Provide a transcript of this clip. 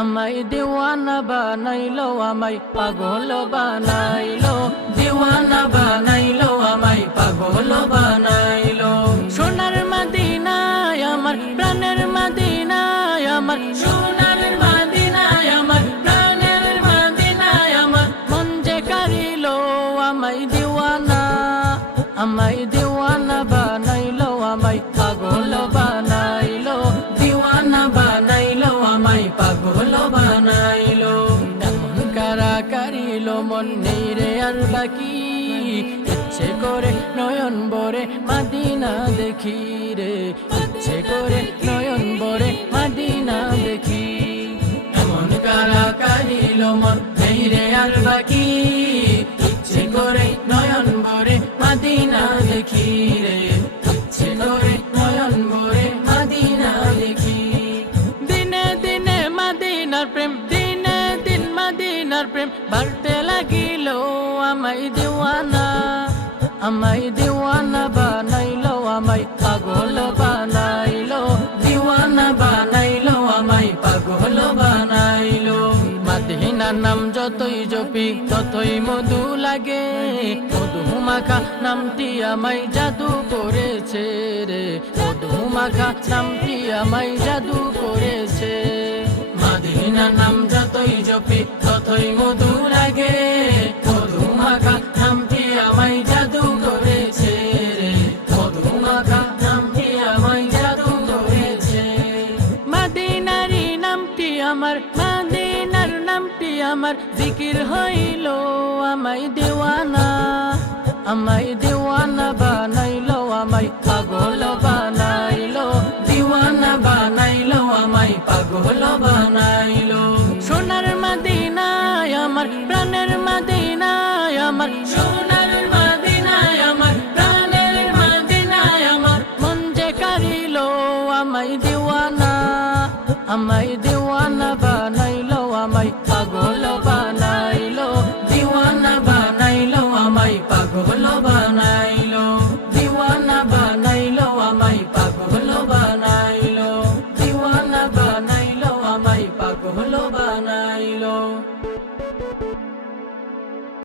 আমায় দিওয়ানা বানাইলো, আমায় পাগল বানাইলো, দিওয়ানা বানাইলো, আমায় পাগল বানাইলো। সোনার মদিনায় আমার, প্রাণের মদিনায় আমার, সোনার মদিনায় আমার, প্রাণের মদিনায় আমার, মন যে কারিলো আমায় দিওয়ানা, আমায় দিওয়ানা বানাইলো, আমায় পাগল বানাইলো, দিওয়ানা বানাইলো, আমায় পাগল বানাইলো। এমন কারা কারিলো মন নেই রে আর বাকি, ইচ্ছে করে নয়ন ভরে মদিনা দেখি রে, ইচ্ছে করে নয়ন ভরে মদিনা দেখি। এমন কারা কারিলো মন নেই রে আর বাকি, ইচ্ছে করে নয়ন ভরে মদিনা দেখি রে, ইচ্ছে করে নয়ন ভরে মদিনা দেখি। দিনে দিনে মদিনার প্রেম, দিনে দিন মদিনার প্রেম বাড়তে লাগিল, আমায় দিওয়ানা, আমায় দিওয়ানা বানাইলো, আমায় পাগল বানাইলো, দিওয়ানা বানাইলো, আমায় পাগল বানাইলো। মদিনার নাম যতই জপি ততই মধু লাগে, মধু মাখা নামটি আমায় জাদু করেছে রে, মধু মাখা নামটি আমায় জাদু করেছে। মদিনার নাম যতই জপি ততই মধু লাগে, মধু মাখা নামটি আমায় জাদু করেছে রে, মধু মাখা নামটি আমায় জাদু করেছে। মদিনারি নামটি আমার, মদিনার নামটি আমার জিকির হইল, আমায় দিওয়ানা, আমায় দিওয়ানা বানাইলো, আমায় পাগল বানাইলো, দিওয়ানা বানাইলো, আমায় পাগল বানাইলো। সোনার মদিনায় আমার, প্রাণের মদিনায় আমার, সোনার মদিনায় আমার, প্রাণের মদিনায় আমার, মন যে কারিলো আমায় দিওয়ানা, আমায় দিওয়ানা বানাইলো, আমায় পাগল বানাইলো।